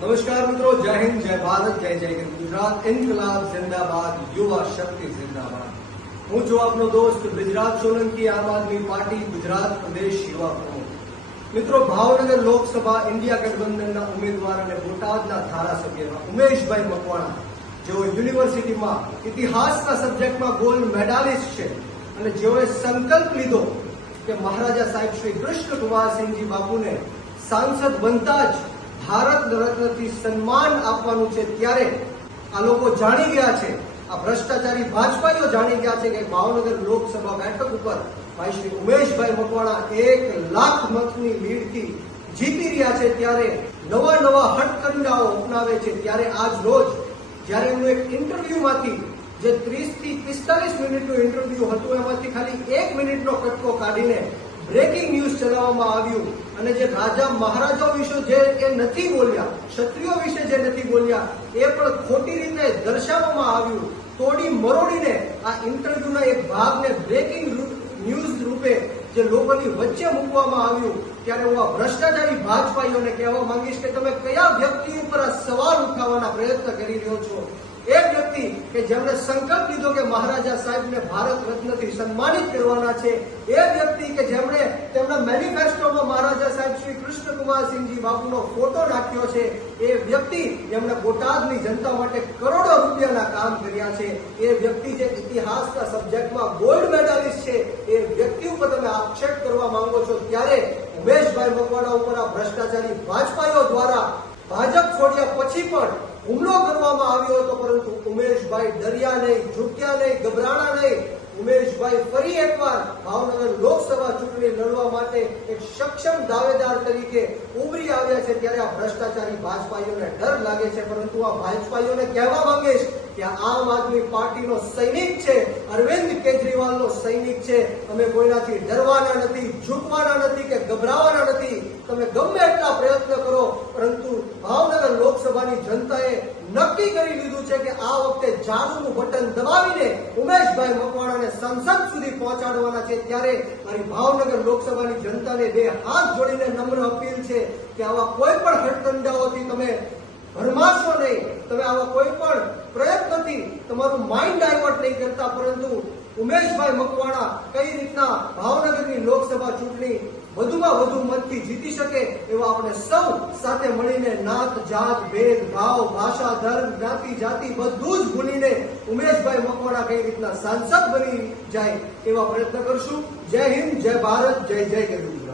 નમસ્કાર મિત્રો, જય હિન્દ, જય ભારત, જય જય હિન્દ ગુજરાત. ઇન્કલાબ જિંદાબાદ, યુવા શક્તિ જિંદાબાદ. હું છું આપનો દોસ્ત ગુજરાત સોલંકી, આમ આદમી પાર્ટી, ગુજરાત પ્રદેશ યુવા પ્રમુખ. મિત્રો, ભાવનગર લોકસભા ઇન્ડિયા ગઠબંધનના ઉમેદવાર અને બોટાદના ધારાસભ્યના ઉમેશભાઈ મકવાણા, જેઓ યુનિવર્સિટીમાં ઇતિહાસના સબ્જેક્ટમાં ગોલ્ડ મેડાલિસ્ટ છે અને જેઓએ સંકલ્પ લીધો કે મહારાજા સાહેબ શ્રી કૃષ્ણ કુમારસિંહજી બાપુને સાંસદ બનતા જ ભારત રત્નથી સન્માન આપવાનું છે ત્યારે આ લોકો જાણી ગયા છે, આ ભ્રષ્ટાચારી ભાજપાઈઓ જાણી ગયા છે કે ભાવનગર લોકસભા બેઠક ઉપર ભાઈ શ્રી ઉમેશભાઈ મકવાણા એક લાખ મતની લીડથી જીતી રહ્યા છે ત્યારે નવા નવા હટકંડાઓ અપનાવે છે ત્યારે આજ રોજ જ્યારે એમનું એક ઇન્ટરવ્યુમાંથી જે ત્રીસથી પિસ્તાલીસ મિનિટનું ઇન્ટરવ્યુ હતું, એમાંથી ખાલી એક મિનિટનો કટકો કાઢીને બ્રેકિંગ ન્યૂઝ ચલાવવામાં આવ્યું અને જે રાજા મહારાજાઓ વિશે જે એ નથી બોલ્યા, ક્ષત્રિયો વિશે જે નથી બોલ્યા, એ પણ ખોટી રીતે દર્શાવવામાં આવ્યું. તોડી મરોડીને આ ઇન્ટરવ્યુના એક ભાગને બ્રેકિંગ ન્યૂઝ રૂપે જે લોકોની વચ્ચે મૂકવામાં આવ્યું, ત્યારે હું આ ભ્રષ્ટાચારી ભાજપાઈઓને કહેવા માંગીશ કે તમે કયા વ્યક્તિ ઉપર આ સવાલ ઉઠાવવાના પ્રયત્ન કરી રહ્યો છો? એ વ્યક્તિ કે જેમણે સંકલ્પ લીધો કે મહારાજા સાહેબને ભારત રત્નથી સન્માનિત કરવાના છે. એ વ્યક્તિ કે જેમણે તેમના મેનિફેસ્ટોમાં મહારાજા સાહેબ શ્રી કૃષ્ણકુમારસિંહજી બાપુનો ફોટો નાખ્યો છે, એ વ્યક્તિ જેમણે બોટાદની જનતા માટે કરોડો રૂપિયાના કામ કર્યા છે. એ વ્યક્તિ જે ઇતિહાસના સબ્જેક્ટમાં ગોલ્ડ મેડાલિસ્ટ છે, એ વ્યક્તિ આક્ષેપ કરવા માંગો છો ત્યારે ઉમેશભાઈ મકવાણા ઉપર આ ભ્રષ્ટાચારી ભાજપાઈઓ દ્વારા ભાજપ છોડ્યા પછી પણ હુમલો કરવામાં આવ્યો હતો, પરંતુ ઉમેશભાઈ ડર્યા નહીં ઝૂક્યા નહીં, ગભરાણા નહીં ઉમેશભાઈ ફરી એકવાર ભાવનગર લોકસભા ચૂંટણી લડવા માટે એક સક્ષમ દાવેદાર તરીકે ઉભરી આવ્યા છે. ત્યારે આ ભ્રષ્ટાચારી ભાજપાઈઓને ડર લાગે છે, પરંતુ આ ભાજપાઈઓને કહેવા માંગીશ કે આમ આદમી પાર્ટીનો સૈનિક છે, અરવિંદ કેજરીવાલનો સૈનિક છે. અમે કોઈનાથી ડરવાના નથી, ઝૂકવાના નથી કે ગભરાવાના નથી. તમે ગમે એટલા પ્રયત્ન કરો, પરંતુ ભાવનગર લોકસભાની જનતાએ નક્કી કરી લીધું છે કે આ વખતે જાદુનું બટન દબાવીને ઉમેશભાઈ મકવાણાને સંસદ સુધી પહોંચાડવાના છે. ત્યારે મારી ભાવનગર લોકસભાની જનતાને બે હાથ જોડીને નમ્ર અપીલ છે કે આવા કોઈ પણ હટકંડાઓથી તમે ભરમાશો નહીં. તમે આવા કોઈ પણ પ્રયત્નથી તમારું માઇન્ડ ડાયવર્ટ નહીં કરતા, પરંતુ ઉમેશભાઈ મકવાણા કઈ રીતના ભાવનગરની લોકસભા ચૂંટણી વધુમાં વધુ મતથી જીતી શકે એવા આપણે સૌ સાથે મળીને નાત, જાત, ભેદ, ભાવ, ભાષા, ધર્મ, જ્ઞાતિ, જાતિ બધું જ ભૂલીને ઉમેશભાઈ મકવાણા કઈ રીતના સાંસદ બની જાય એવા પ્રયત્ન કરશું. જય હિન્દ, જય ભારત, જય જય ગરુ